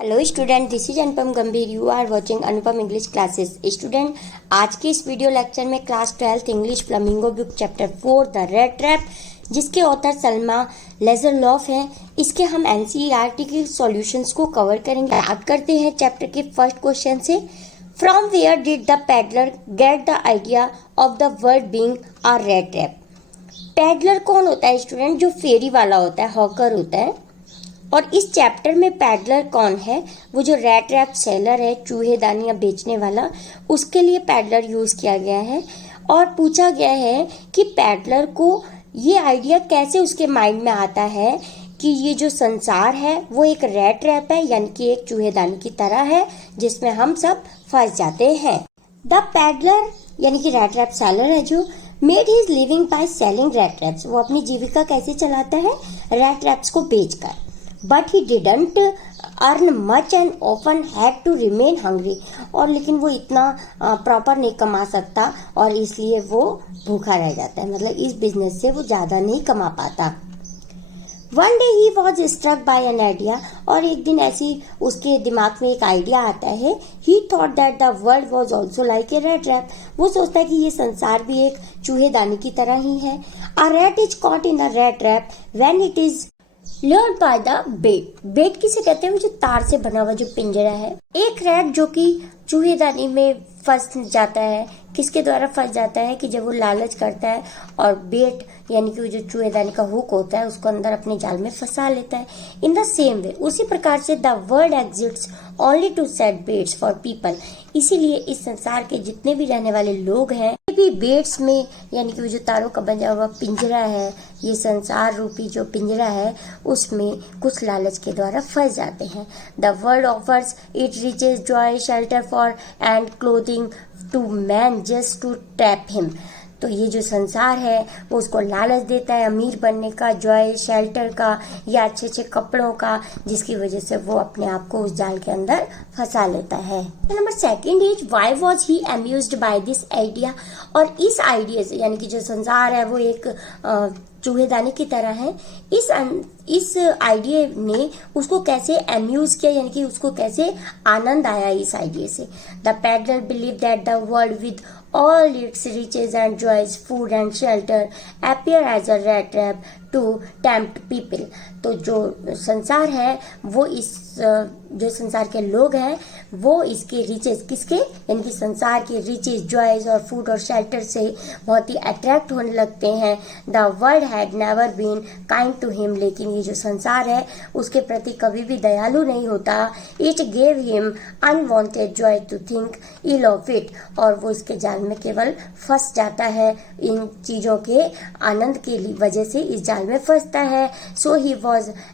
Hello student, this is Anupam Gambhir. You are watching Anupam English classes. Student, आज के इस video lecture में class 12 English flamingo book chapter 4 the rat trap, जिसके author Selma Lagerlof हैं, इसके हम एनसीईआरटी के सॉल्यूशंस को कवर करेंगे। याद करते हैं चैप्टर के फर्स्ट क्वेश्चन से। From where did the peddler get the idea of the world being a red trap? Peddler कौन होता है स्टूडेंट? जो फेरी वाला होता है, हॉकर होता है। और इस चैप्टर में पैडलर कौन है? वो जो रेड ट्रैप सेलर है, चूहेदानियां बेचने वाला, उसके लिए पैडलर यूज किया गया है। और पूछा गया है कि पैडलर को ये आइडिया कैसे उसके माइंड में आता है कि ये जो संसार है वो एक रेड ट्रैप है, यानी कि एक चूहेदानी की तरह है जिसमें हम सब फंस जाते हैं। द पैडलर यानी कि रेड ट्रैप सेलर है जो made his living by selling red traps. वो अपनी जीविका कैसे चलाता है? रेड ट्रैप्स को बेचकर। But he didn't earn much and often had to remain hungry. और लेकिन वो इतना प्रॉपर नहीं कमा सकता और इसलिए वो भूखा रह जाता है, मतलब इस बिजनेस से वो ज़्यादा नहीं कमा पाता। One day he was struck by an idea. और एक दिन ऐसी उसके दिमाग में एक आइडिया आता है। ही thought that the world was also like a red trap. वो सोचता है कि ये संसार भी एक चूहेदानी की तरह ही है। A rat is caught in a red trap when it is learn by the bait. Bait किसे कहते हैं? वो जो तार से बना हुआ जो पिंजरा है। एक रैट जो कि चूहेदानी में फंस जाता है। किसके द्वारा फंस जाता है? कि जब वो लालच करता है और बेट यानी कि वो जो चूहेदानी का हुक होता है उसको अंदर अपने जाल में फंसा लेता है। इन द सेम वे, उसी प्रकार से the world exists only to set baits for people. इसीलिए इस संसार के जितने भी रहने वाले लोग हैं भी बेट्स में यानी कि वो जो तारों का बना हुआ पिंजरा है, ये संसार रूपी जो पिंजरा है, उसमें कुछ लालच के द्वारा फंस जाते हैं। The world offers it riches joy shelter for and clothing to man just to trap him. तो ये जो संसार है वो उसको लालच देता है अमीर बनने का, जॉय शेल्टर का या अच्छे अच्छे कपड़ों का, जिसकी वजह से वो अपने आप को उस जाल के अंदर फंसा लेता है। Number second is why was he amused by this idea. और इस आइडिया से यानी कि जो संसार है वो एक चूहेदानी की तरह है, इस आइडिया ने उसको कैसे अम्यूज किया, यानी कि उसको कैसे आनंद आया इस आइडिया से। The peddler believe that the world with all its riches and joys, food and shelter, appear as a rat trap to tempt people। तो जो संसार है वो इस जो संसार के लोग हैं वो इसके रिचेस, किसके यानी कि संसार के रिचेस, जॉयज और फूड और शेल्टर से बहुत ही अट्रैक्ट होने लगते हैं। The world had never been kind to him. लेकिन ये जो संसार है उसके प्रति कभी भी दयालु नहीं होता। It gave him unwanted joy to think ill of it. और वो इसके जाल में केवल फंस जाता है, इन चीजों के आनंद की वजह से इस जाल में फंसता है। So he was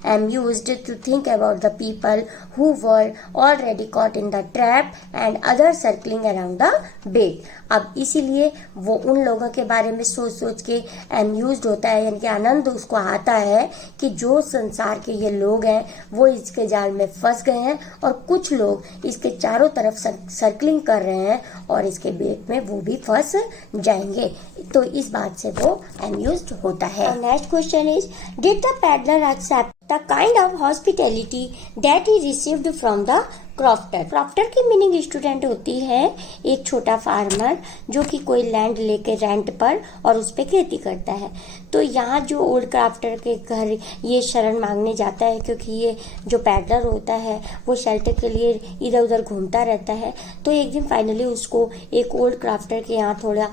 amused to think about the people who were already caught in the trap and others circling around the bait। अब इसीलिए वो उन लोगों के बारे में सोच सोच के amused होता है, यानी कि आनंद उसको आता है कि जो संसार के ये लोग हैं वो इसके जाल में फंस गए हैं और कुछ लोग इसके चारों तरफ सर्कलिंग कर रहे हैं और इसके बेट में वो भी फंस जाएंगे। तो इस बात से वो amused होता है। Next question is, did the peddler accept the kind of hospitality that he received from the crofter. Crofter की मीनिंग स्टूडेंट होती है एक छोटा फार्मर जो कि कोई लैंड लेके रेंट पर और उस पे खेती करता है। तो यहाँ जो ओल्ड क्राफ्टर के घर ये शरण मांगने जाता है, क्योंकि ये जो पैडलर होता है वो शेल्टर के लिए इधर उधर घूमता रहता है। तो एक दिन फाइनली उसको एक ओल्ड क्राफ्टर के यहाँ थोड़ा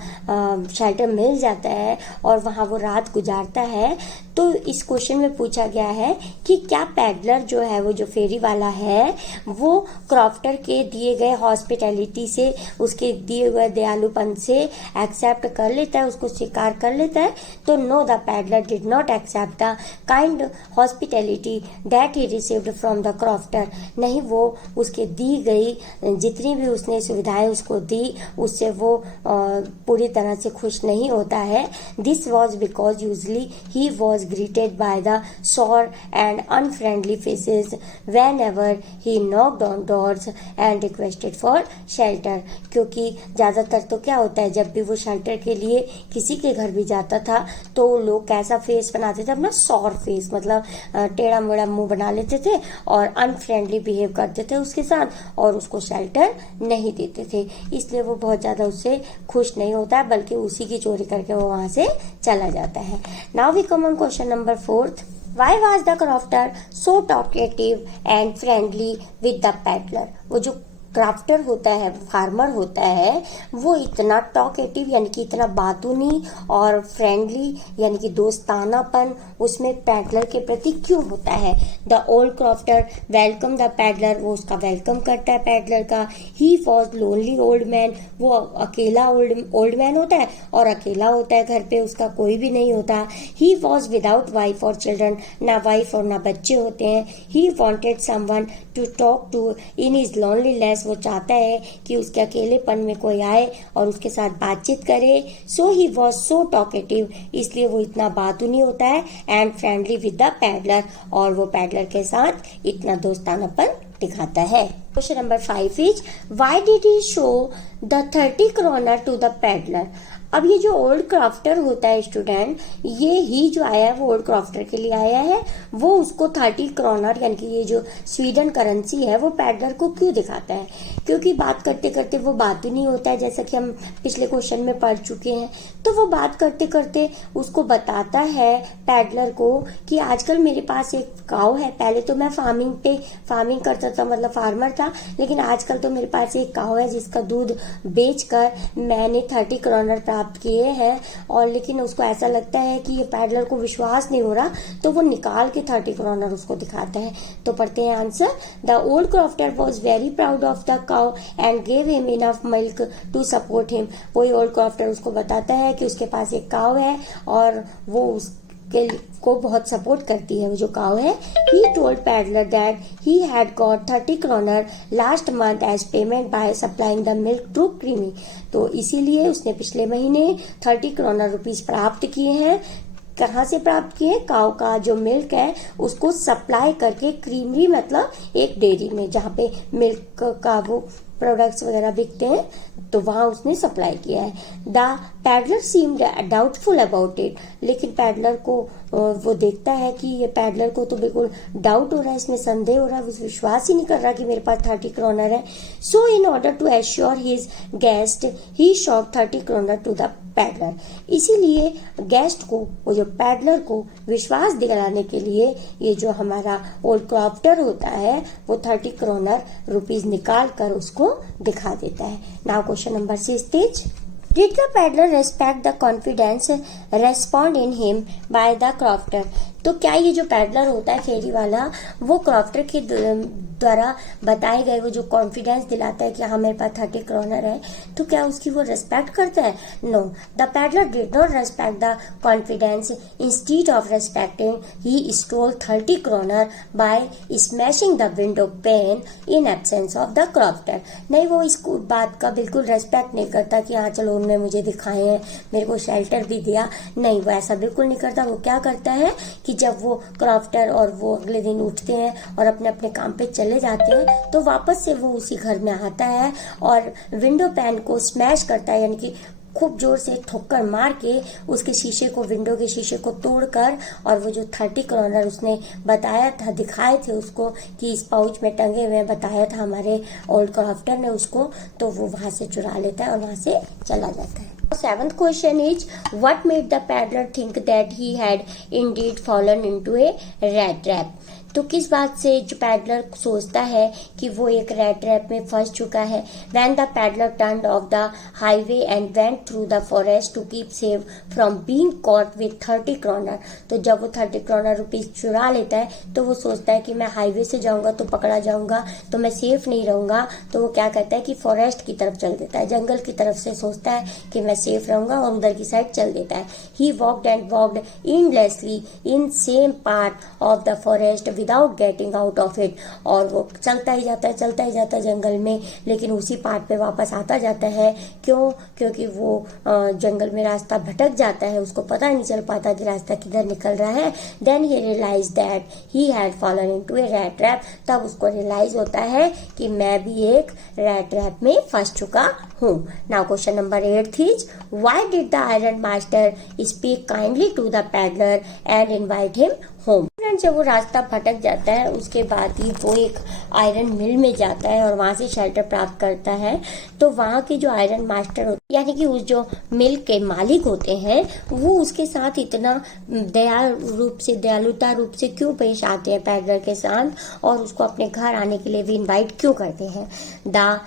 शेल्टर मिल जाता है और वहाँ वो रात गुजारता है। तो इस क्वेश्चन में पूछा गया है कि क्या पैडलर जो है वो जो फेरी वाला है वो क्रॉफ्टर के दिए गए हॉस्पिटैलिटी से, उसके दिए गए दयालुपन से एक्सेप्ट कर लेता है, उसको स्वीकार कर लेता है। तो no, the peddler did not accept the kind hospitality that he received from the crofter. नहीं, वो उसके दी गई जितनी भी उसने सुविधाएं उसको दी उससे वो पूरी तरह से खुश नहीं होता है। This was because usually he was greeted by the sour and unfriendly faces whenever he knocked on doors and requested for shelter। क्योंकि ज़्यादातर तो क्या होता है, जब भी वो शेल्टर के लिए किसी के घर भी जाता था तो लोग कैसा फेस बनाते थे, अपना सॉर फेस, मतलब टेढ़ा मेढ़ा मुंह बना लेते थे और अनफ्रेंडली बिहेव करते थे उसके साथ और उसको शेल्टर नहीं देते थे। इसलिए वो बहुत ज़्यादा उससे खुश नहीं होता है, बल्कि उसी की चोरी करके वो वहाँ से चला जाता है। Now we come on question number 4। Why was the crofter so talkative and friendly with the peddler? वो जो क्राफ्टर होता है, फार्मर होता है, वो इतना टॉकेटिव यानी कि इतना बातूनी और फ्रेंडली यानी कि दोस्तानापन उसमें पैडलर के प्रति क्यों होता है। The old crafter welcome the peddler, वो उसका वेलकम करता है पैडलर का। He was lonely old man, वो अकेला ओल्ड मैन होता है और अकेला होता है, घर पे उसका कोई भी नहीं होता। ही वॉज विदाउट वाइफ और चिल्ड्रन, ना वाइफ और ना बच्चे होते हैं। He wanted someone to talk to in his loneliness, वो चाहता है कि उसके अकेलेपन में कोई आए और उसके साथ बातचीत करे। सो ही वॉज सो टॉकेटिव, इसलिए वो इतना बातूनी होता है। And friendly with the peddler, और वो पैडलर के साथ इतना दोस्तानापन दिखाता है। Question number 5 is why did he show the 30 kroner to the peddler. अब ये जो ओल्ड क्राफ्टर होता है स्टूडेंट, ये ही जो आया है वो ओल्ड क्राफ्टर के लिए आया है, वो उसको 30 kroner यानी कि ये जो स्वीडन करेंसी है वो पैडलर को क्यों दिखाता है। क्योंकि बात करते करते वो बात ही नहीं होता है, जैसा कि हम पिछले क्वेश्चन में पढ़ चुके हैं। तो वो बात करते करते उसको बताता है पैडलर को कि आजकल मेरे पास एक काऊ है। पहले तो मैं फार्मिंग करता था, मतलब फार्मर था, लेकिन आजकल तो मेरे पास एक काऊ है जिसका दूध बेचकर मैंने 30 kroner प्राप्त किए हैं। और लेकिन उसको ऐसा लगता है कि ये पैडलर को विश्वास नहीं हो रहा, तो वो निकाल के 30 kroner उसको दिखाता है। तो पढ़ते हैं answer. The old crofter was very proud of the cow and gave him enough milk to support him. वही ओल्ड क्राफ्टर उसको बताता है कि उसके पास एक काउ है और वो उसके को बहुत सपोर्ट करती है, वो जो काउ है। He told peddler that he had got 30 kroner last month as payment by supplying the milk to creamery. तो इसीलिए उसने पिछले महीने 30 kroner रुपीज प्राप्त किए हैं। कहाँ से प्राप्त किए? काउ का जो मिल्क है उसको सप्लाई करके, क्रीमरी मतलब एक डेयरी में जहाँ पे मिल्क का वो प्रोडक्ट्स वगैरह बिकते हैं, तो वहां उसने सप्लाई किया है। The peddler seemed doubtful about it, लेकिन पैडलर को वो देखता है कि ये पैडलर को तो बिल्कुल डाउट हो रहा है, इसमें संदेह हो रहा है, विश्वास ही नहीं कर रहा कि मेरे पास 30 kroner है। So in order to assure his guest he shop 30 kroner to the peddler. इसीलिए गेस्ट को, वो जो पैडलर को विश्वास दिलाने के लिए ये जो हमारा ओल्ड क्राफ्टर होता है वो 30 kroner रुपीज निकाल कर उसको दिखा देता है। Now question number 6 is did the peddler respect the confidence respond in him by the crafter. तो क्या ये जो पैडलर होता है फेरी वाला, वो क्राफ्टर के द्वारा बताए गए वो जो कॉन्फिडेंस दिलाता है कि हाँ मेरे पास 30 kroner है, तो क्या उसकी वो रेस्पेक्ट करता है? No, the peddler did not respect the confidence. Instead of respecting he stole 30 kroner by smashing the window pane in absence of the crofter. नहीं, वो इस बात का बिल्कुल रेस्पेक्ट नहीं करता कि हाँ चलो उन्होंने मुझे दिखाए हैं, मेरे को शेल्टर भी दिया। नहीं, वो ऐसा बिल्कुल नहीं करता। वो क्या करता है कि जब वो क्राफ्टर और वो अगले दिन उठते हैं और अपने अपने काम पे चले जाते हैं, तो वापस से वो उसी घर में आता है और विंडो पैन को स्मैश करता है, यानी कि खूब जोर से ठोकर मार के उसके शीशे को, विंडो के शीशे को तोड़कर, और वो जो 30 kroner उसने बताया था, दिखाए थे उसको कि इस पाउच में टंगे हुए, बताया था हमारे ओल्ड क्राफ्टर ने उसको, तो वो वहां से चुरा लेता है और वहां से चला जाता है। 7th question is what made the peddler think that he had indeed fallen into a rat trap। तो किस बात से जो पैडलर सोचता है कि वो एक रेड ट्रैप में फंस चुका है। When the peddler turned off the highway and went through the forest to keep safe from being caught with 30 kroner। तो जब वो 30 kroner रुपीज चुरा लेता है तो वो सोचता है कि मैं हाईवे से जाऊंगा तो पकड़ा जाऊंगा, तो मैं सेफ नहीं रहूंगा। तो वो क्या कहता है कि फॉरेस्ट की तरफ चल देता है, जंगल की तरफ से सोचता है कि मैं सेफ रहूंगा और उधर की साइड चल देता है। He walked and walked endlessly in same part of the forest without getting out of it. और वो चलता ही जाता है जंगल में, लेकिन उसी पार्ट पे वापस आता जाता है। क्यों? क्योंकि वो जंगल में रास्ता भटक जाता है, उसको पता नहीं चल पाता कि रास्ता किधर निकल रहा है। Then he realize that he had fallen into a rat trap. तब उसको रियलाइज होता है कि मैं भी एक रैट ट्रैप में फंस चुका हूँ। Now question number 8 is why did the iron master speak kindly to the peddler and invite him home. जब वो रास्ता भटक जाता है उसके बाद ही वो एक आयरन मिल में जाता है और वहां से शेल्टर प्राप्त करता है। तो वहां के जो आयरन मास्टर होते यानी कि उस जो मिल के मालिक होते हैं वो उसके साथ इतना दयालुता रूप से क्यों पेश आते हैं पैडलर के साथ, और उसको अपने घर आने के लिए भी इन्वाइट क्यों करते हैं। The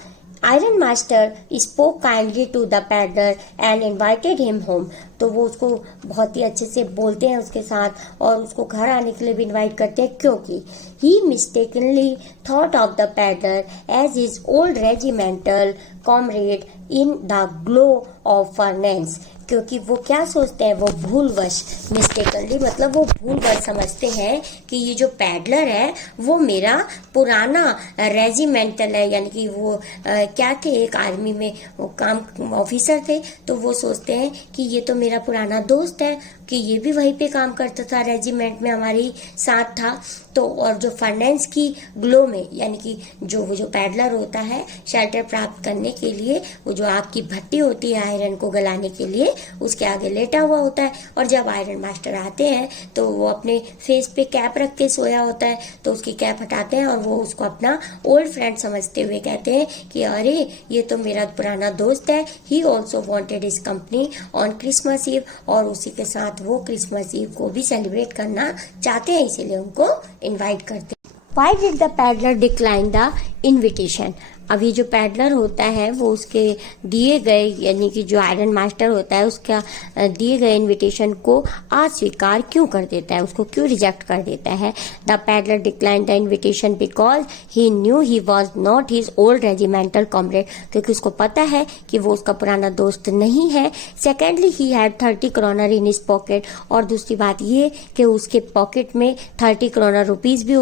iron master spoke kindly to the peddler and invited him home. तो वो उसको बहुत ही अच्छे से बोलते हैं उसके साथ और उसको घर आने के लिए भी इन्वाइट करते हैं, क्योंकि he mistakenly thought of the peddler as his old regimental comrade in the glow of furnace. क्योंकि वो क्या सोचते हैं, वो भूलवश, मिस्टेकनली मतलब वो भूलवश समझते हैं कि ये जो पैडलर है वो मेरा पुराना रेजिमेंटल है, यानी कि वो क्या थे, एक आर्मी में वो काम ऑफिसर थे। तो वो सोचते हैं कि ये तो मेरा पुराना दोस्त है, कि ये भी वहीं पे काम करता था, रेजिमेंट में हमारी साथ था। तो और जो फर्नेंस की ग्लो में, यानी कि वो जो पैडलर होता है शेल्टर प्राप्त करने के लिए, वो जो आग की भट्टी होती है आयरन को गलाने के लिए, उसके आगे लेटा हुआ होता है। और जब आयरन मास्टर आते हैं तो वो अपने फेस पे कैप रख के सोया होता है, तो उसकी कैप हटाते हैं और वो उसको अपना ओल्ड फ्रेंड समझते हुए कहते हैं कि अरे ये तो मेरा पुराना दोस्त है। He also wanted his company on Christmas Eve. और उसी के साथ वो क्रिसमस ईव को भी सेलिब्रेट करना चाहते हैं, इसीलिए उनको इनवाइट करते हैं। Why did the peddler decline the invitation? अब ये जो पैडलर होता है वो उसके दिए गए, यानी कि जो आयरन मास्टर होता है उसका दिए गए इनविटेशन को अस्वीकार क्यों कर देता है, उसको क्यों रिजेक्ट कर देता है। The peddler decline the invitation because he new he was not his old regimental comrade. क्योंकि उसको पता है कि वो उसका पुराना दोस्त नहीं है। Secondly he had 30 kroner in his pocket. और दूसरी बात ये कि उसके पॉकेट में 30 करोनर रुपीज भी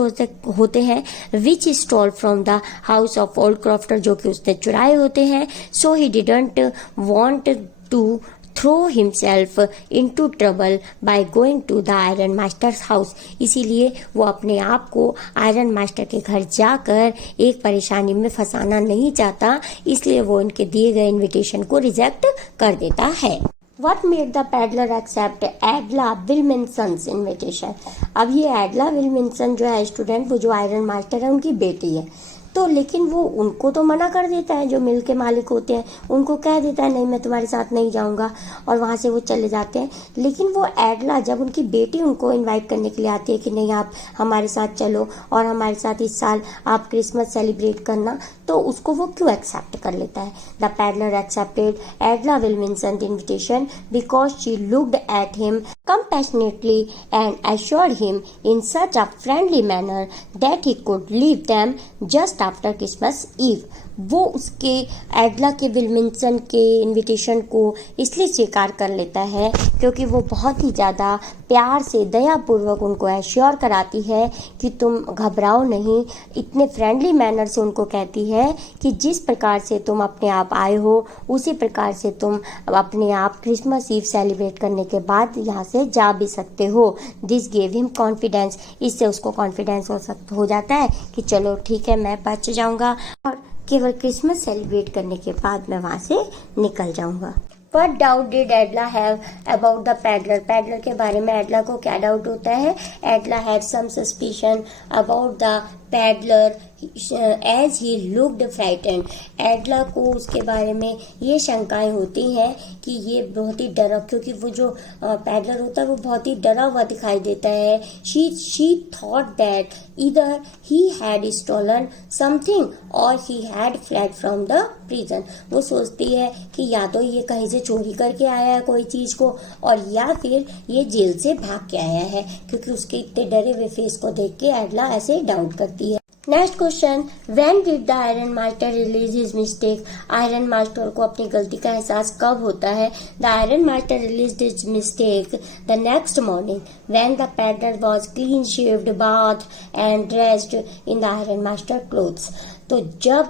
होते हैं, which is stole from the house of old crofter, जो कि उसने चुराए होते हैं। So he didn't want to throw himself into trouble by going to the iron masters house. इसीलिए वो अपने आप को आयरन मास्टर के घर जाकर एक परेशानी में फंसाना नहीं चाहता, इसलिए वो उनके दिए गए इनविटेशन को रिजेक्ट कर देता है। What made the peddler accept Edla Willmansson's invitation? अब ये एडला विल्मिंसन जो है स्टूडेंट, वो जो आयरन मास्टर है उनकी बेटी है। तो लेकिन वो उनको तो मना कर देता है, जो मिल के मालिक होते हैं उनको कह देता है नहीं मैं तुम्हारे साथ नहीं जाऊंगा, और वहां से वो चले जाते हैं। लेकिन वो एडला, जब उनकी बेटी उनको इनवाइट करने के लिए आती है कि नहीं आप हमारे साथ चलो और हमारे साथ इस साल आप क्रिसमस सेलिब्रेट करना, तो उसको वो क्यों एक्सेप्ट कर लेता है। The peddler accepted Edla Willmansson invitation because she looked at him compassionately and assured him in such a friendly manner that he could leave them just after Christmas Eve. वो उसके एडला के विल्मिंसन के इनविटेशन को इसलिए स्वीकार कर लेता है क्योंकि वो बहुत ही ज़्यादा प्यार से दयापूर्वक उनको एश्योर कराती है कि तुम घबराओ नहीं। इतने फ्रेंडली मैनर से उनको कहती है कि जिस प्रकार से तुम अपने आप आए हो उसी प्रकार से तुम अपने आप क्रिसमस ईव सेलिब्रेट करने के बाद यहाँ से जा भी सकते हो। This gave him confidence. इससे उसको कॉन्फिडेंस हो जाता है कि चलो ठीक है मैं बच जाऊँगा और केवल क्रिसमस सेलिब्रेट करने के बाद मैं वहाँ से निकल जाऊँगा। What doubt did Edla have about the peddler? Peddler के बारे में एडला को क्या डाउट होता है? Edla have some suspicion about the peddler as he looked frightened. Edla को उसके बारे में ये शंकाएं होती हैं कि ये बहुत ही डरा, क्योंकि वो जो पैडलर होता है वो बहुत ही डरा हुआ दिखाई देता है। She thought that either he had stolen something और he had fled from the prison. वो सोचती है कि या तो ये कहीं से चोरी करके आया है कोई चीज को, और या फिर ये जेल से भाग के आया है, क्योंकि उसके इतने डरे हुए फेस को देख के एडला ऐसे डाउट करती है। Next question, when did the iron master release his mistake? Iron master को अपनी गलती का एहसास कब होता है? The iron master release his mistake the next morning when the peddler was clean shaved, bath and dressed in the iron master clothes. तो जब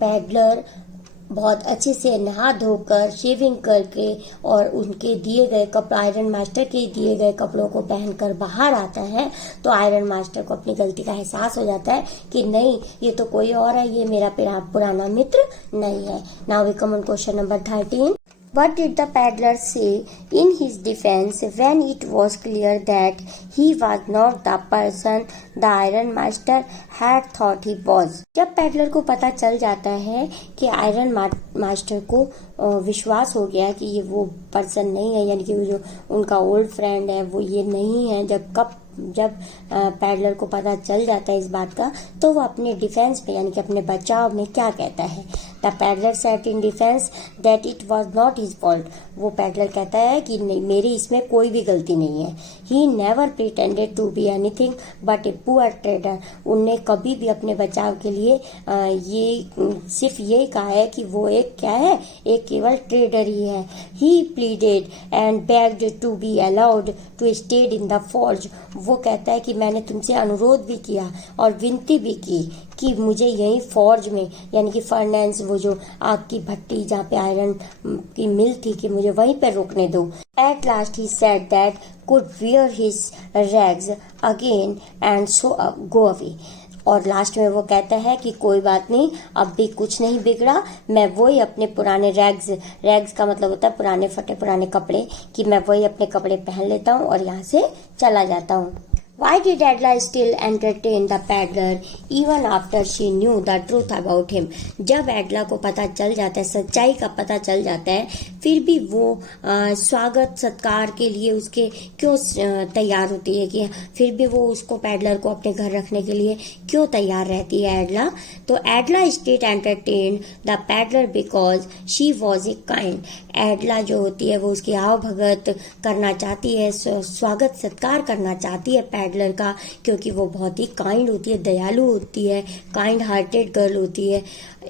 पैडलर बहुत अच्छे से नहा धोकर शेविंग करके और उनके दिए गए कपड़े, आयरन मास्टर के दिए गए कपड़ों को पहनकर बाहर आता है, तो आयरन मास्टर को अपनी गलती का एहसास हो जाता है कि नहीं, ये तो कोई और है, ये मेरा पुराना मित्र नहीं है। Now we come on question number 13। What did the peddler say in his defense when it was clear that he was not the person the iron master had thought he was? जब peddler को पता चल जाता है कि iron master को विश्वास हो गया कि ये वो पर्सन नहीं है, यानी कि जो उनका ओल्ड फ्रेंड है वो ये नहीं है, जब पैडलर को पता चल जाता है इस बात का, तो वो अपने डिफेंस में यानी कि अपने बचाव में क्या कहता है? The peddler set in defence that it was not his fault. वो पैडलर कहता है कि नहीं, मेरी इसमें कोई भी गलती नहीं है। He never pretended to be anything but a poor trader. उनने कभी भी अपने बचाव के लिए ये सिर्फ यही कहा है कि वो एक क्या है, एक केवल ट्रेडर ही है। He pleaded and begged to be allowed to stayed in the forge. वो कहता है कि मैंने तुमसे अनुरोध भी किया और विनती भी की कि मुझे यही फॉर्ज में यानी कि फर्नेंस, वो जो आग की भट्टी जहाँ पे आयरन की मिल थी, कि मुझे वहीं पर रोकने दो। At last he said that could wear his rags again and so go away. और लास्ट में वो कहता है कि कोई बात नहीं, अब भी कुछ नहीं बिगड़ा, मैं वही अपने पुराने रैग्स का मतलब होता है पुराने फटे पुराने कपड़े, कि मैं वही अपने कपड़े पहन लेता हूँ और यहाँ से चला जाता हूँ। Why did Adela still entertain the peddler even after she knew the truth about him? जब एडला को पता चल जाता है, सच्चाई का पता चल जाता है, फिर भी वो स्वागत सत्कार के लिए उसके क्यों तैयार होती है, कि फिर भी वो उसको पैडलर को अपने घर रखने के लिए क्यों तैयार रहती है एडला? तो Edla state entertain the peddler because she was a kind. Edla जो होती है वो उसकी आवभगत करना चाहती है, स्वागत सत्कार करना चाहती है पैडलर का, क्योंकि वो बहुत ही काइंड होती है, दयालु होती है, काइंड हार्टेड गर्ल होती है।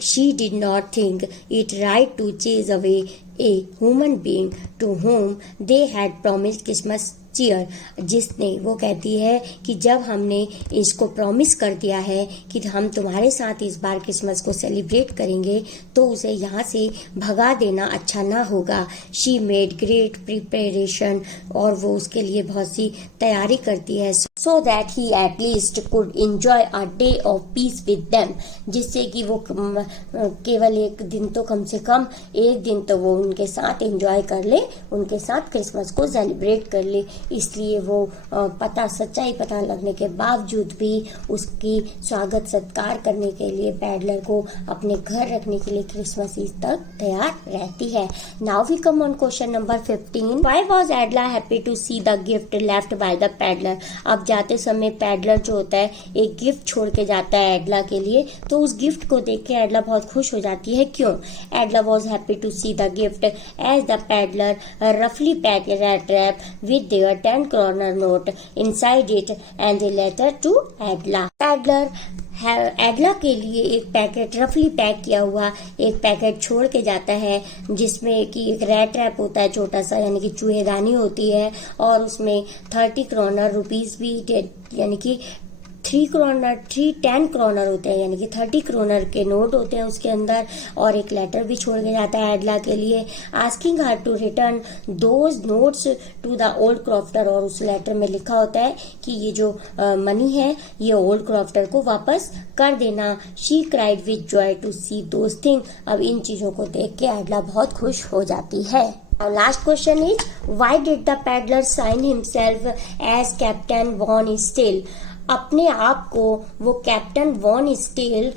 She did not think it right to chase away a human being to home they had promised Christmas cheer. जिसने, वो कहती है कि जब हमने इसको प्रॉमिस कर दिया है कि हम तुम्हारे साथ इस बार क्रिसमस को सेलिब्रेट करेंगे, तो उसे यहाँ से भगा देना अच्छा ना होगा। शी मेड ग्रेट प्रिपरेशन, और वो उसके लिए बहुत सी तैयारी करती है, so that he at least could enjoy a day of peace with them. जिससे कि वो केवल एक दिन तो कम से कम एक दिन तो वो उनके साथ एंजॉय कर ले, उनके साथ क्रिसमस को सेलिब्रेट कर ले। इसलिए वो सच्चाई पता लगने के बावजूद भी उसकी स्वागत सत्कार करने के लिए पैडलर को अपने घर रखने के लिए क्रिसमस ईव तक तैयार रहती है। Now we come on question number 15। Why was Edla happy to see the gift left by the peddler? अब जाते समय पैडलर जो होता है एक गिफ्ट छोड़ के जाता है एडला के लिए, तो उस गिफ्ट को देख के एडला बहुत खुश हो जाती है। क्यों? Edla was happy to see the gift as the peddler रफली pack that wrap with their 10 kroner note inside it and a letter to Adla. एडला के लिए एक पैकेट, रफली पैक किया हुआ एक पैकेट छोड़ के जाता है, जिसमें कि एक रैट ट्रैप होता है छोटा सा, यानी कि चूहेदानी होती है, और उसमें 30 kroner रुपीज भी, यानी कि 10 kroner होते हैं, यानी कि 30 kroner के नोट होते हैं उसके अंदर, और एक लेटर भी छोड़ के जाता है एडला के लिए, asking her to return those notes to the old crofter. और उस लेटर में लिखा होता है कि ये जो मनी है ये ओल्ड क्रॉफ्टर को वापस कर देना। She cried with joy to see those thing. अब इन चीजों को देख के एडला बहुत खुश हो जाती है। Now last question is, why did the peddler sign himself as Captain Von Steele? अपने आप को वो कैप्टन वॉन स्टील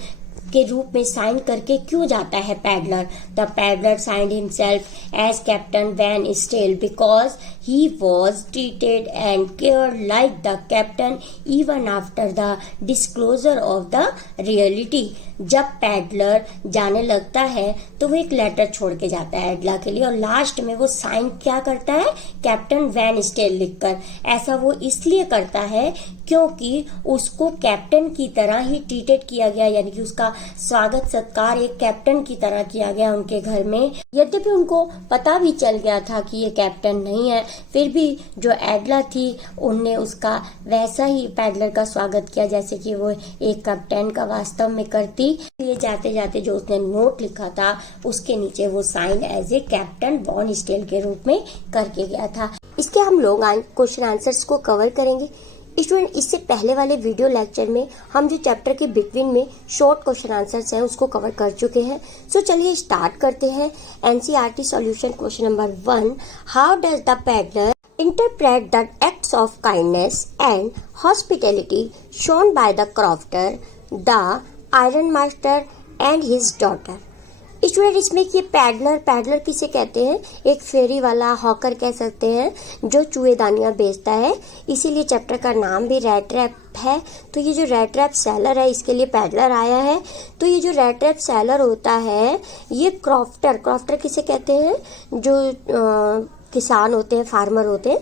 के रूप में साइन करके क्यों जाता है peddler? The peddler signed himself as captain von Stahle because he was treated and care like the captain even after the disclosure of the reality. जब पैडलर जाने लगता है तो वो एक लेटर छोड़ के जाता है एडला के लिए, और लास्ट में वो साइन क्या करता है, कैप्टन वैन स्टेल लिखकर। ऐसा वो इसलिए करता है क्योंकि उसको कैप्टन की तरह ही ट्रीटेड किया गया, यानी कि उसका स्वागत सत्कार एक कैप्टन की तरह किया गया उनके घर में। यद्यपि उनको पता भी चल गया था कि ये कैप्टन नहीं है, फिर भी जो एडला थी उनने उसका वैसा ही पैडलर का स्वागत किया जैसे कि वो एक कैप्टन का वास्तव में करती। ये जाते जाते जो उसने नोट लिखा था उसके नीचे वो sign as a captain von Stahle के रूप में करके गया था। इसके हम लोग क्वेश्चन आंसर्स को कवर करेंगे। स्टूडेंट, इससे पहले वाले वीडियो लेक्चर में हम जो चैप्टर के बिटवीन में शॉर्ट क्वेश्चन आंसर्स हैं उसको कवर कर चुके हैं। सो चलिए स्टार्ट करते हैं। NCERT solution question number 1, how does the peddler interpret the acts of kindness and hospitality shown by the crofter, the iron master and his daughter। Student, इसमें कि पैडलर किसे कहते हैं, एक फेरी वाला, हॉकर कह सकते हैं, जो चूहेदानियां बेचता है। इसीलिए चैप्टर का नाम भी रेड ट्रैप है। तो ये जो रेड ट्रैप सेलर है इसके लिए पैडलर आया है। तो ये जो रेड ट्रैप सेलर होता है ये क्रॉफ्टर किसे कहते हैं, जो किसान होते हैं, फार्मर होते हैं,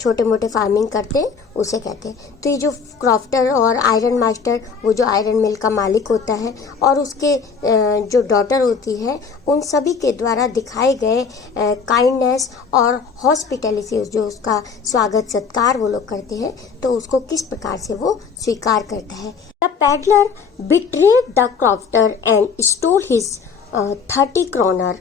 छोटे मोटे फार्मिंग करते हैं, उसे कहते हैं। तो ये जो क्रॉफ्टर और आयरन मास्टर, वो जो आयरन मिल का मालिक होता है, और उसके जो डॉटर होती है, उन सभी के द्वारा दिखाए गए काइंडनेस और हॉस्पिटैलिटी, जो उसका स्वागत सत्कार वो लोग करते हैं, तो उसको किस प्रकार से वो स्वीकार करता है। The peddler betrayed the crofter and stall his 30 kroner।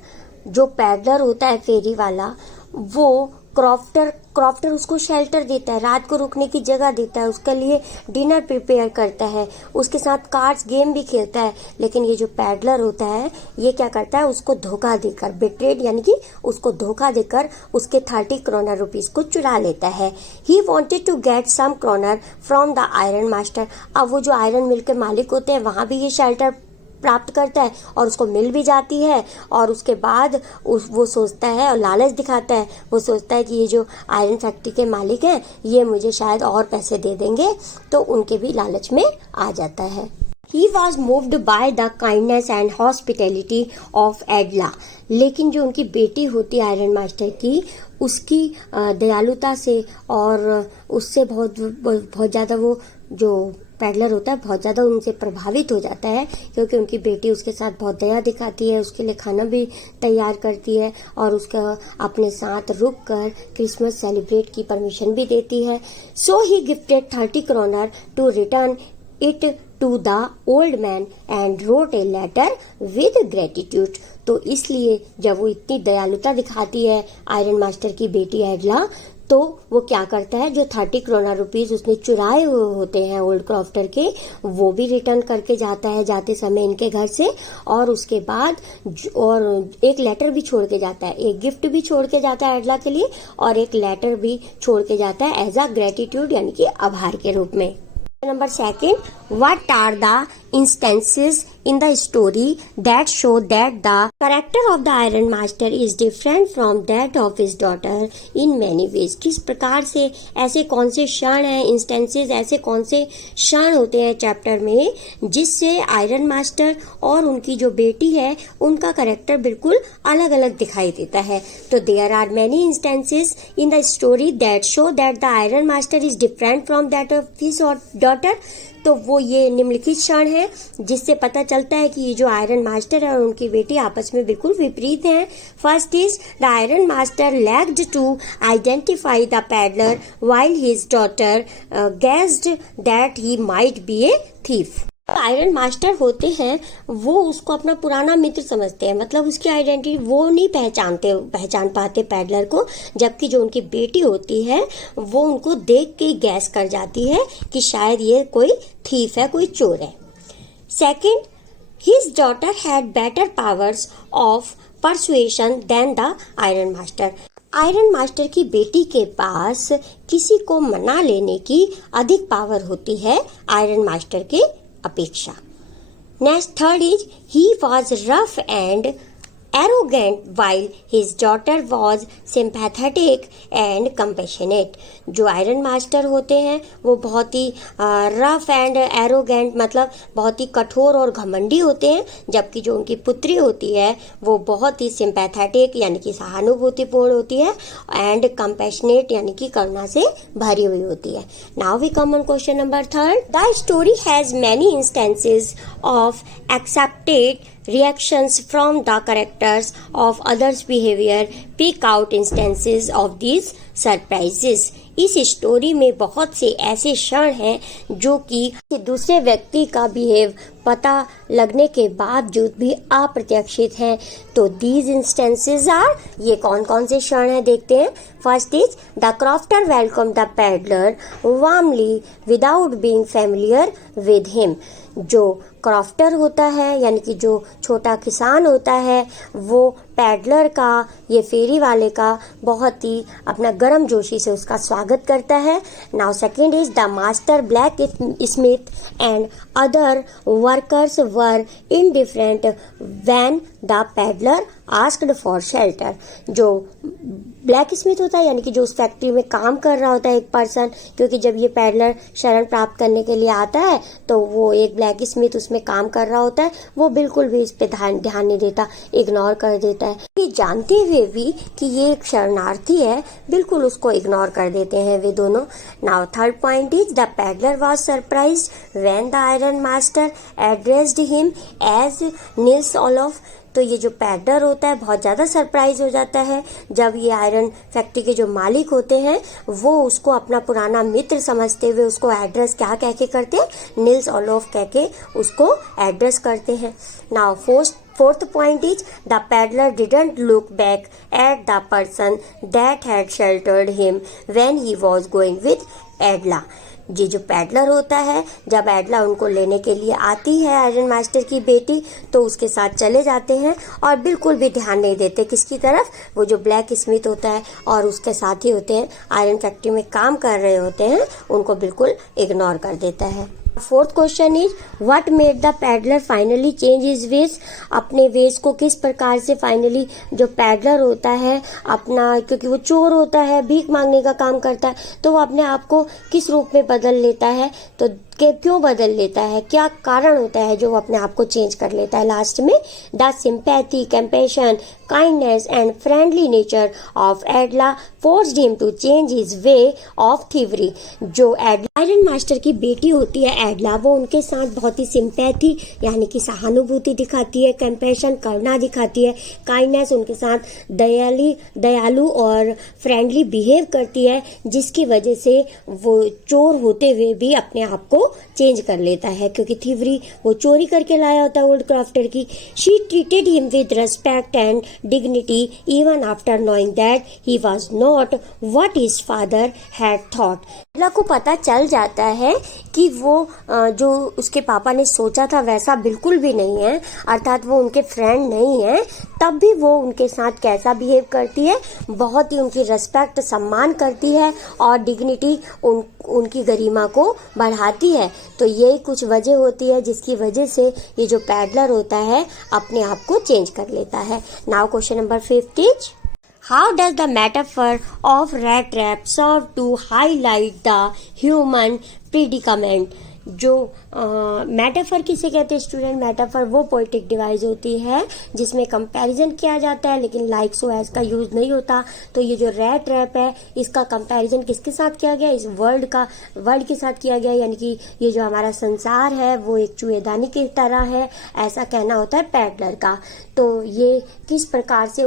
जो पैडलर होता है फेरी वाला, वो क्रॉफ्टर उसको शेल्टर देता है, रात को रुकने की जगह देता है, उसके लिए डिनर प्रिपेयर करता है, उसके साथ कार्ड्स गेम भी खेलता है। लेकिन ये जो पैडलर होता है ये क्या करता है, उसको धोखा देकर, बिट्रेड यानी कि उसको धोखा देकर उसके 30 kroner रुपीस को चुरा लेता है। He wanted to get some kroner from the iron master. अब वो जो आयरन मिल के मालिक होते हैं वहां भी ये शेल्टर प्राप्त करता है और उसको मिल भी जाती है, और उसके बाद वो सोचता है और लालच दिखाता है, वो सोचता है कि ये जो आयरन फैक्ट्री के मालिक हैं ये मुझे शायद और पैसे दे देंगे, तो उनके भी लालच में आ जाता है। He was moved by the kindness and hospitality of Adla। लेकिन जो उनकी बेटी होती है आयरन मास्टर की, उसकी दयालुता से और उससे बहुत ज़्यादा वो जो पैडलर होता है बहुत ज़्यादा उनसे प्रभावित हो जाता है, क्योंकि उनकी बेटी उसके साथ बहुत दया दिखाती है, उसके लिए खाना भी तैयार करती है और उसका अपने साथ रुक कर क्रिसमस सेलिब्रेट की परमिशन भी देती है। So he gifted 30 kroner to return it to the old man and wrote a letter with gratitude. तो इसलिए जब वो इतनी दयालुता दिखाती है आयरन मास्टर की बेटी एडला, तो वो क्या करता है, जो 30 kroner रुपीस उसने चुराए हुए होते हैं ओल्ड क्रॉफ्टर के, वो भी रिटर्न करके जाता है जाते समय इनके घर से, और उसके बाद और एक लेटर भी छोड़ के जाता है, एक गिफ्ट भी छोड़ के जाता है एडला के लिए, और एक लेटर भी छोड़ के जाता है एज अ ग्रेटिट्यूड यानी कि आभार के रूप में। Number 2, what are the instances in the story that show that the character of the iron master is different from that of his daughter in many ways। किस प्रकार से, ऐसे कौन से क्षण हैं, इंस्टेंसेस, ऐसे कौन से क्षण होते हैं चैप्टर में जिससे आयरन मास्टर और उनकी जो बेटी है उनका करेक्टर बिल्कुल अलग अलग दिखाई देता है। तो there are many instances in the story that show that the iron master is different from that of his daughter. तो वो ये निम्नलिखित क्षण है जिससे पता चलता है कि ये जो आयरन मास्टर है और उनकी बेटी आपस में बिल्कुल विपरीत हैं। First is the iron master lacked to identify the peddler while his daughter guessed that he might be a thief. Iron master होते हैं वो उसको अपना पुराना मित्र समझते हैं, मतलब उसकी आइडेंटिटी वो नहीं पहचान पाते पैडलर को, जबकि जो उनकी बेटी होती है वो उनको देख के गैस कर जाती है कि शायद ये कोई थीफ है, कोई चोर है। Second, his daughter had better powers of persuasion than the iron master. Iron master की बेटी के पास किसी को मना लेने की अधिक पावर होती है आयरन मास्टर के अपेक्षा। Next, third is he was rough and arrogant while his daughter was sympathetic and compassionate। जो आयरन मास्टर होते हैं वो बहुत ही रफ एंड एरोगेंट मतलब बहुत ही कठोर और घमंडी होते हैं, जबकि जो उनकी पुत्री होती है वो बहुत ही सिंपैथेटिक यानी कि सहानुभूतिपूर्ण होती है एंड कंपैशनेट यानी कि करुणा से भरी हुई होती है। Now we come on question number 3। The story has many instances of accepted reactions from the characters of others' behavior। pick out instances of these surprises। इस स्टोरी में बहुत से ऐसे क्षण हैं जो कि दूसरे व्यक्ति का बिहेव पता लगने के बावजूद भी अप्रत्याशित हैं। तो दीज इंस्टेंसेस आर, ये कौन कौन से क्षण हैं देखते हैं। First is the crofter welcome the peddler warmly without being familiar with him. जो क्रॉफ्टर होता है यानी कि जो छोटा किसान होता है वो पैडलर का, ये फेरी वाले का बहुत ही अपना गर्म जोशी से उसका स्वागत करता है। Now second is the master black Smith and other workers were indifferent when the peddler asked for shelter. जो ब्लैक स्मिथ होता है यानी कि जो उस फैक्ट्री में काम कर रहा होता है एक पर्सन, क्योंकि जब ये पैडलर शरण प्राप्त करने के लिए आता है तो वो एक ब्लैक स्मिथ उसमें काम कर रहा होता है, वो बिल्कुल भी इस पे ध्यान नहीं देता, इग्नोर कर देता है। ये जानते हुए भी कि ये एक शरणार्थी है बिल्कुल उसको इग्नोर कर देते हैं वे दोनों। Now third point is the peddler was surprised when the iron master addressed him as Nils Olof. तो ये जो पैडलर होता है बहुत ज़्यादा सरप्राइज हो जाता है जब ये आयरन फैक्ट्री के जो मालिक होते हैं वो उसको अपना पुराना मित्र समझते हुए उसको एड्रेस क्या कह के करते हैं, निल्स ओलोफ कह के उसको एड्रेस करते हैं। Now fourth point is the peddler didn't look back at the person that had sheltered him when he was going with Adla। ये जो पैडलर होता है जब एडला उनको लेने के लिए आती है आयरन मास्टर की बेटी तो उसके साथ चले जाते हैं और बिल्कुल भी ध्यान नहीं देते किसकी तरफ, वो जो ब्लैक स्मिथ होता है और उसके साथी होते हैं आयरन फैक्ट्री में काम कर रहे होते हैं उनको बिल्कुल इग्नोर कर देता है। Fourth question is what made the peddler finally change his veg. अपने वेज को किस प्रकार से फाइनली जो पैडलर होता है अपना, क्योंकि वो चोर होता है भीख मांगने का काम करता है, तो वो अपने आप को किस रूप में बदल लेता है, तो क्यों बदल लेता है, क्या कारण होता है जो वो अपने आप को चेंज कर लेता है। लास्ट में the sympathy compassion kindness and friendly nature of Edla forced him to change his way of thievery. जो आयरन मास्टर की बेटी होती है एडला, वो उनके साथ बहुत ही सिंपैथी यानी कि सहानुभूति दिखाती है, कंपैशन करुणा दिखाती है, काइंडनेस उनके साथ दयालु और फ्रेंडली बिहेव करती है, जिसकी वजह से वो चोर होते हुए भी अपने आप को चेंज कर लेता है, क्योंकि थीवरी वो चोरी करके लाया होता है ओल्ड क्रॉफ्टर की। She treated him with respect and dignity even after knowing that he was not what his father had thought. Edla को पता चल जाता है कि वो जो उसके पापा ने सोचा था वैसा बिल्कुल भी नहीं है, अर्थात वो उनके फ्रेंड नहीं है, तब भी वो उनके साथ कैसा बिहेव करती है, बहुत ही उनकी रेस्पेक्ट सम्मान करती है और डिग्निटी उनकी गरिमा को बढ़ाती है। तो यही कुछ वजह होती है जिसकी वजह से ये जो पैडलर होता है अपने आप को चेंज कर लेता है। Now question number 5 is How does the metaphor of rat trap serve to highlight the human predicament? जो मेटाफर किसे कहते हैं स्टूडेंट, मेटाफर वो पोएटिक डिवाइस होती है जिसमें कंपैरिजन किया जाता है लेकिन लाइक सो एज का यूज नहीं होता। तो ये जो रैट ट्रैप है इसका कंपैरिजन किसके साथ किया गया, इस वर्ल्ड के साथ किया गया, यानी कि ये जो हमारा संसार है वो एक चूहेदानी की तरह है, ऐसा कहना होता है पैडलर का। तो ये किस प्रकार से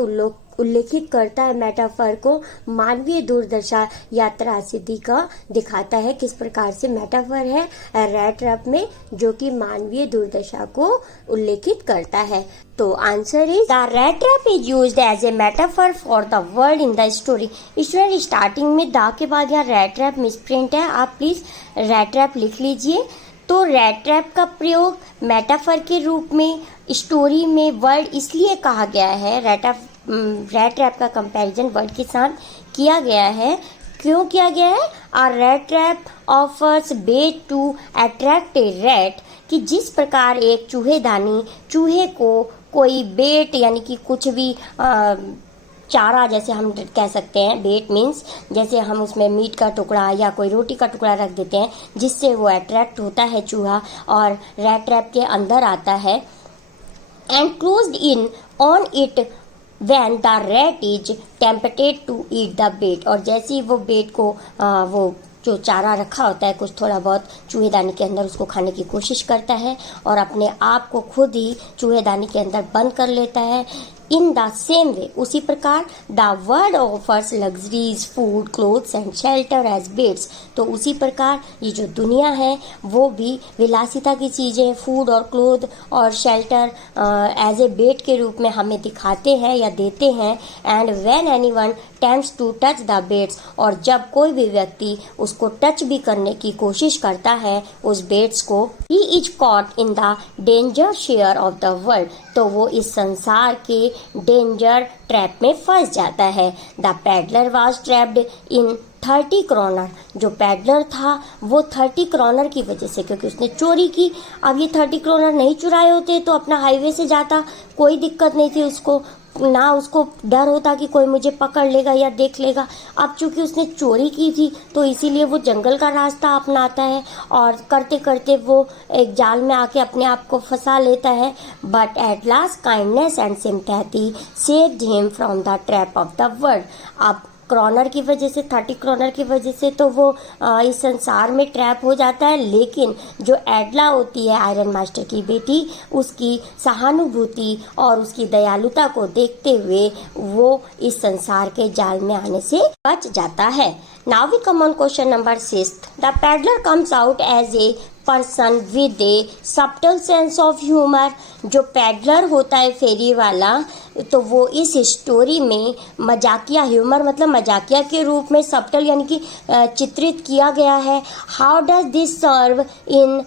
उल्लेखित करता है मेटाफर को, मानवीय दुर्दशा या त्रासदी का दिखाता है, किस प्रकार से मेटाफर है रैट ट्रैप में जो कि मानवीय दुर्दशा को उल्लेखित करता है। तो answer is the rat trap is used as a metaphor for the world in the story. Student starting में द के बाद यहाँ रैट ट्रैप मिसप्रिंट है, आप प्लीज रैट ट्रैप लिख लीजिए। तो रैट ट्रैप का प्रयोग मेटाफर के रूप में स्टोरी में वर्ल्ड इसलिए कहा गया है, रैट ट्रैप का कंपैरिजन वर्ड के साथ किया गया है। क्यों किया गया है? A rat trap offers bait to attract a rat, कि जिस प्रकार एक चूहेदानी चूहे को कोई बेट यानी कि कुछ भी चारा, जैसे हम कह सकते हैं, बेट मीन्स जैसे हम उसमें मीट का टुकड़ा या कोई रोटी का टुकड़ा रख देते हैं, जिससे वो अट्रैक्ट होता है चूहा और रैट ट्रैप के अंदर आता है, and closed in on it when the rat is tempted to eat the bait। और जैसे ही वो बेट को वो जो चारा रखा होता है कुछ थोड़ा बहुत चूहेदानी के अंदर, उसको खाने की कोशिश करता है और अपने आप को खुद ही चूहेदानी के अंदर बंद कर लेता है। इन द सेम वे, उसी प्रकार the world offers luxuries food clothes and shelter as baits. तो उसी प्रकार ये जो दुनिया है वो भी विलासिता की चीज़ें, फूड और क्लोथ और शेल्टर एज ए बेट के रूप में हमें दिखाते हैं या देते हैं। And when anyone tempts to touch the baits, और जब कोई भी व्यक्ति उसको टच भी करने की कोशिश करता है उस बेट्स को, he is caught in the danger share of the world. तो वो इस संसार के डेंजर ट्रैप में फंस जाता है। The peddler was trapped in 30 क्रॉनर। जो पैडलर था वो 30 क्रॉनर की वजह से, क्योंकि उसने चोरी की। अब ये 30 क्रॉनर नहीं चुराए होते तो अपना हाईवे से जाता, कोई दिक्कत नहीं थी उसको, ना उसको डर होता कि कोई मुझे पकड़ लेगा या देख लेगा। अब चूंकि उसने चोरी की थी तो इसीलिए वो जंगल का रास्ता अपनाता है और करते करते वो एक जाल में आके अपने आप को फंसा लेता है। But at last kindness and sympathy saved him from the trap of the world. अब क्रॉनर की वजह से, 30 क्रॉनर की वजह से तो वो इस संसार में ट्रैप हो जाता है, लेकिन जो एडला होती है आयरन मास्टर की बेटी, उसकी सहानुभूति और उसकी दयालुता को देखते हुए वो इस संसार के जाल में आने से बच जाता है। Now we come on question number 6। The peddler comes out as a person with a subtle sense of humour. जो पैडलर होता है फेरी वाला, तो वो इस स्टोरी में मजाकिया, ह्यूमर मतलब मजाकिया के रूप में, सब्टल यानी कि चित्रित किया गया है। How does this serve in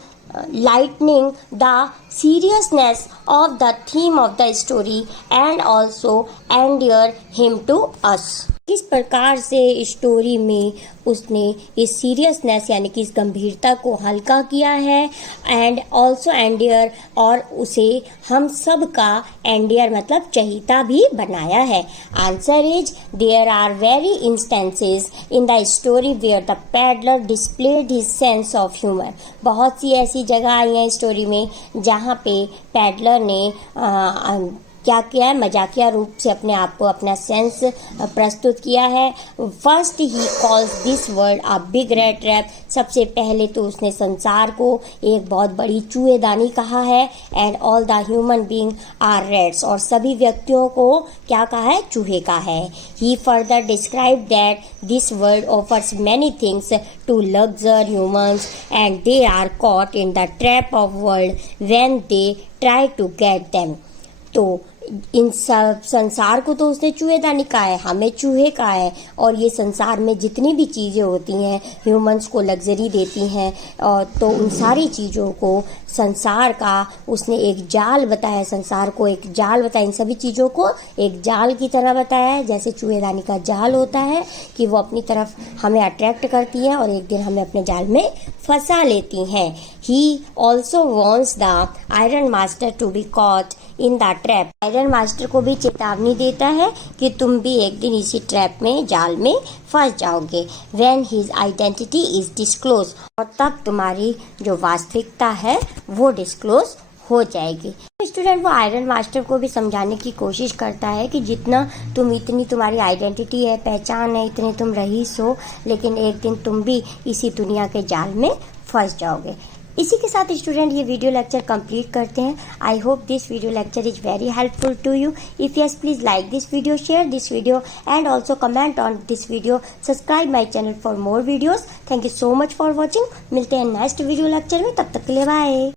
lightening the seriousness of the theme of the story and also endear him to us। किस प्रकार से स्टोरी में उसने इस सीरियसनेस यानी कि इस गंभीरता को हल्का किया है, एंड ऑल्सो एंडियर, और उसे हम सब का एंडियर मतलब चहीता भी बनाया है। Answer is there are very instances in the story where the peddler displayed his sense of humour. बहुत सी ऐसी जगह आई हैं स्टोरी में जहाँ पे पैडलर ने क्या किया है, मजाकिया रूप से अपने आप को, अपना सेंस प्रस्तुत किया है। First he calls this world a big red trap. सबसे पहले तो उसने संसार को एक बहुत बड़ी चूहेदानी कहा है। And all the human being are rats, और सभी व्यक्तियों को क्या कहा है, चूहे का है। He further describe that this world offers many things to लग्जर humans and they are caught in the trap of world when they try to get them. तो इन सब संसार को तो उसने चूहेदानी कहा है, हमें चूहे कहा है, और ये संसार में जितनी भी चीज़ें होती हैं ह्यूमंस को लग्जरी देती हैं, और तो उन सारी चीज़ों को संसार का उसने एक जाल बताया, संसार को एक जाल बताया, इन सभी चीज़ों को एक जाल की तरह बताया है। जैसे चूहेदानी का जाल होता है कि वो अपनी तरफ हमें अट्रैक्ट करती है और एक दिन हमें अपने जाल में फंसा लेती हैं। He also wants the iron master to be caught in the trap. Iron master को भी चेतावनी देता है कि तुम भी एक दिन इसी ट्रैप में, जाल में फंस जाओगे। When his identity is disclose, और तब तुम्हारी जो वास्तविकता है वो डिस्क्लोज हो जाएगी। स्टूडेंट वो आयरन मास्टर को भी समझाने की कोशिश करता है कि जितना इतनी तुम्हारी आइडेंटिटी है, पहचान है, इतने तुम रईस हो, लेकिन एक दिन तुम भी इसी दुनिया के जाल में फंस जाओगे। इसी के साथ स्टूडेंट ये वीडियो लेक्चर कंप्लीट करते हैं। I hope this video lecture is very helpful to you. If yes, please like this video, share this video and also comment on this video, subscribe my channel for more videos. Thank you so much for watching. मिलते हैं next video lecture में, तब तक के लिए bye.